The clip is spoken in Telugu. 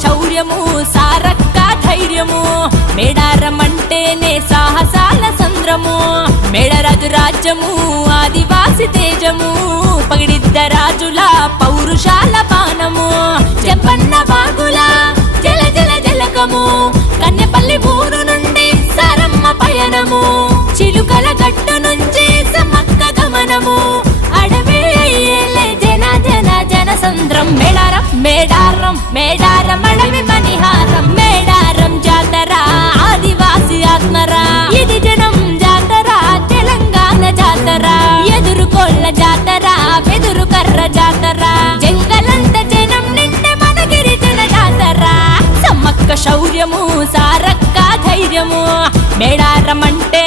శౌర్యము సారక్క ధైర్యము మేడారం అంటేనే సాహసాల సంద్రము మేడరాజు రాజ్యము ఆదివాసి తేజము పగిడిద్ద రాజుల పౌరుషాల బాణము చెప్పన్న బాగుల జల జల జలకము కన్నెపల్లి ఊరు నుండి సారమ్మ పయనము చిలుకల గట్టు నుంచి సమ్మక్క గమనము అడవి అయ్యేలే జన జన జన సంద్రం మేడారం మేడారం మేడారం అడవి మణిహారం మేడారం జాతర ఆదివాసి ఆత్మరా ఇది జనం జాతర తెలంగాణ జాతర ఎదురుకోళ్ళ జాతర వెదురు కర్ర జాతర జంగలంత జనం నిండే మన గిరిజన జాతర సమ్మక్క శౌర్యము సారక్క ధైర్యము మేడారం అంటే